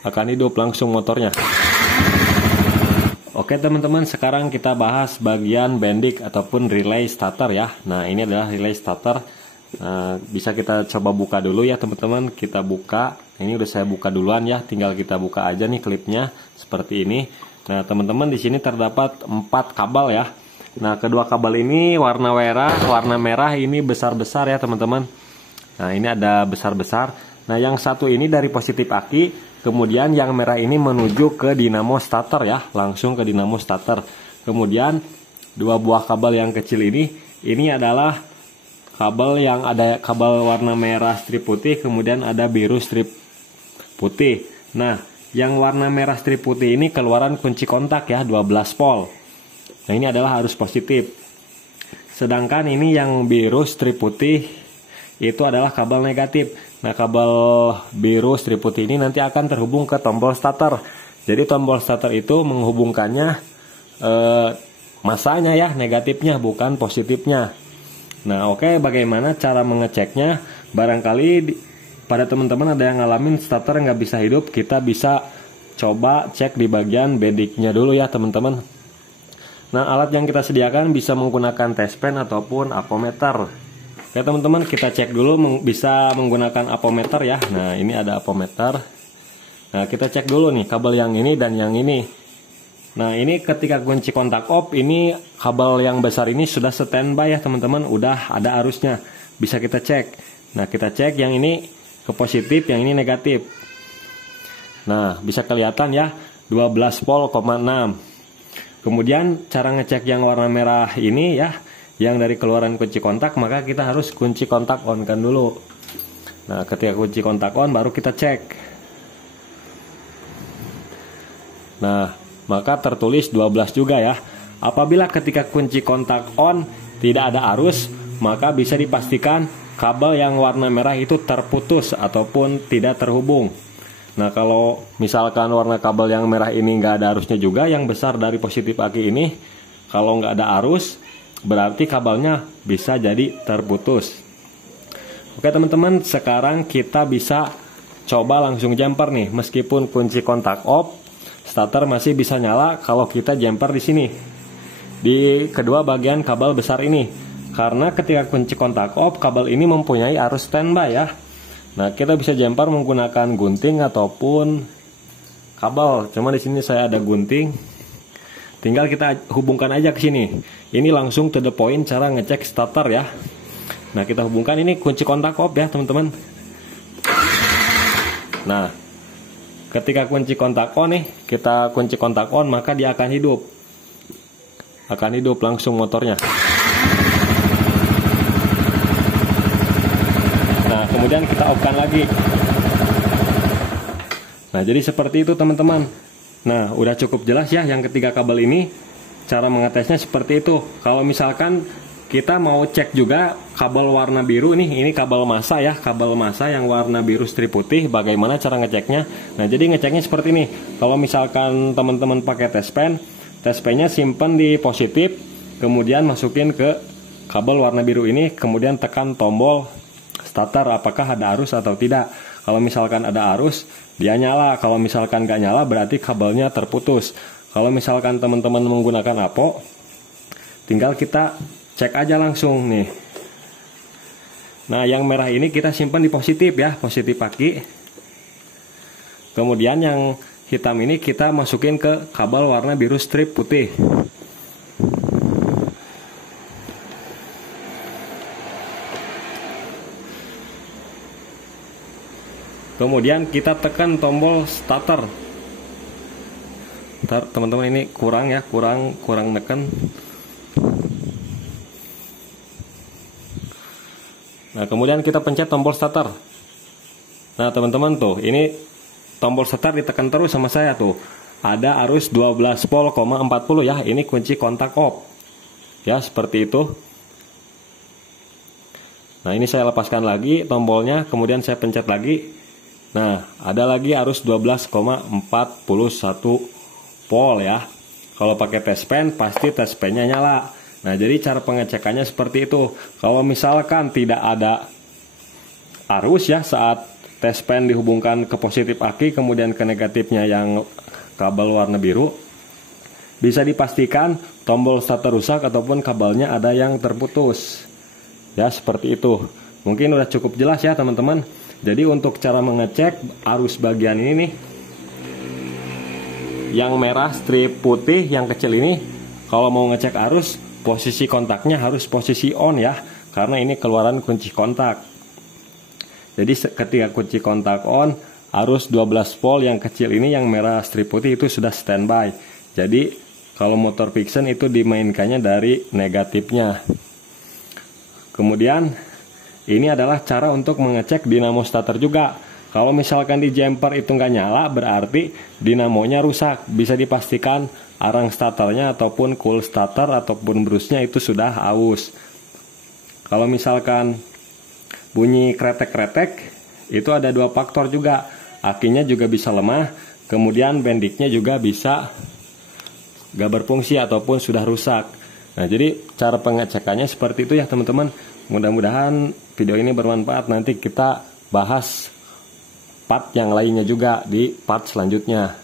akan hidup langsung motornya. Oke teman-teman, sekarang kita bahas bagian bendik ataupun relay starter ya. Nah, ini adalah relay starter. Bisa kita coba buka dulu ya teman-teman. Kita buka. Ini udah saya buka duluan ya. Tinggal kita buka aja nih klipnya seperti ini. Nah, teman-teman di sini terdapat 4 kabel ya. Nah, kedua kabel ini warna merah ini besar-besar ya teman-teman. Nah, ini ada besar-besar. Nah, yang satu ini dari positif aki. Kemudian yang merah ini menuju ke dinamo starter ya, langsung ke dinamo starter. Kemudian 2 buah kabel yang kecil ini adalah kabel yang ada kabel warna merah strip putih, kemudian ada biru strip putih. Nah, yang warna merah strip putih ini keluaran kunci kontak ya, 12 volt. Nah, ini adalah arus positif. Sedangkan ini yang biru strip putih itu adalah kabel negatif. Nah, kabel biru strip putih ini nanti akan terhubung ke tombol starter. Jadi tombol starter itu menghubungkannya masanya ya, negatifnya bukan positifnya. Nah, oke, bagaimana cara mengeceknya? Barangkali pada teman-teman ada yang ngalamin starter nggak bisa hidup, kita bisa coba cek di bagian bendiknya dulu ya teman-teman. Nah, alat yang kita sediakan bisa menggunakan test pen ataupun apometer. Oke teman-teman, kita cek dulu bisa menggunakan apometer ya. Nah, ini ada apometer. Nah, kita cek dulu nih kabel yang ini dan yang ini. Nah, ini ketika kunci kontak off, ini kabel yang besar ini sudah standby ya teman-teman, udah ada arusnya. Bisa kita cek. Nah, kita cek yang ini ke positif, yang ini negatif. Nah, bisa kelihatan ya, 12 volt, 6. Kemudian cara ngecek yang warna merah ini ya, yang dari keluaran kunci kontak, maka kita harus kunci kontak on kan dulu. Nah, ketika kunci kontak on baru kita cek. Nah, maka tertulis 12 juga ya. Apabila ketika kunci kontak on tidak ada arus, maka bisa dipastikan kabel yang warna merah itu terputus ataupun tidak terhubung. Nah, kalau misalkan warna kabel yang merah ini nggak ada arusnya juga, yang besar dari positif aki ini, kalau nggak ada arus, berarti kabelnya bisa jadi terputus. Oke teman-teman, sekarang kita bisa coba langsung jumper nih. Meskipun kunci kontak off, starter masih bisa nyala kalau kita jumper di sini, di kedua bagian kabel besar ini. Karena ketika kunci kontak off, kabel ini mempunyai arus standby ya. Nah, kita bisa jumper menggunakan gunting ataupun kabel. Cuma di sini saya ada gunting. Tinggal kita hubungkan aja ke sini. Ini langsung to the point cara ngecek starter ya. Nah, kita hubungkan, ini kunci kontak off ya teman-teman. Nah, ketika kunci kontak on nih, kita kunci kontak on, maka dia akan hidup. Akan hidup langsung motornya. Nah, kemudian kita off-kan lagi. Nah, jadi seperti itu teman-teman. Nah, udah cukup jelas ya yang ketiga kabel ini. Cara mengetesnya seperti itu. Kalau misalkan kita mau cek juga kabel warna biru nih, ini kabel massa ya, kabel massa yang warna biru strip putih, bagaimana cara ngeceknya? Nah, jadi ngeceknya seperti ini. Kalau misalkan teman-teman pakai test pennya simpan di positif, kemudian masukin ke kabel warna biru ini, kemudian tekan tombol starter apakah ada arus atau tidak. Kalau misalkan ada arus, dia nyala. Kalau misalkan nggak nyala, berarti kabelnya terputus. Kalau misalkan teman-teman menggunakan apo, tinggal kita cek aja langsung nih. Nah, yang merah ini kita simpan di positif ya, positif aki. Kemudian yang hitam ini kita masukin ke kabel warna biru strip putih. Kemudian kita tekan tombol starter. Ntar teman-teman ini kurang ya, kurang neken. Nah, kemudian kita pencet tombol starter. Nah, teman-teman tuh, ini tombol starter ditekan terus sama saya tuh. Ada arus 12 volt, 40 ya. Ini kunci kontak off. Ya, seperti itu. Nah, ini saya lepaskan lagi tombolnya, kemudian saya pencet lagi. Nah, ada lagi arus 12,41 volt ya. Kalau pakai test pen, pasti test pennya nyala. Nah, jadi cara pengecekannya seperti itu. Kalau misalkan tidak ada arus ya saat tes pen dihubungkan ke positif aki, kemudian ke negatifnya yang kabel warna biru, bisa dipastikan tombol starter rusak ataupun kabelnya ada yang terputus. Ya, seperti itu. Mungkin udah cukup jelas ya teman-teman. Jadi untuk cara mengecek arus bagian ini nih, yang merah strip putih yang kecil ini, kalau mau ngecek arus, posisi kontaknya harus posisi on ya, karena ini keluaran kunci kontak. Jadi ketika kunci kontak on, arus 12 volt yang kecil ini yang merah strip putih itu sudah standby. Jadi kalau motor Vixen itu dimainkannya dari negatifnya. Kemudian ini adalah cara untuk mengecek dinamo starter juga. Kalau misalkan di jumper itu nggak nyala, berarti dinamonya rusak. Bisa dipastikan arang starternya ataupun cool starter ataupun brusnya itu sudah aus. Kalau misalkan bunyi kretek-kretek, itu ada dua faktor juga. Akinya juga bisa lemah, kemudian bendiknya juga bisa nggak berfungsi ataupun sudah rusak. Nah, jadi cara pengecekannya seperti itu ya teman-teman. Mudah-mudahan video ini bermanfaat. Nanti kita bahas part yang lainnya juga di part selanjutnya.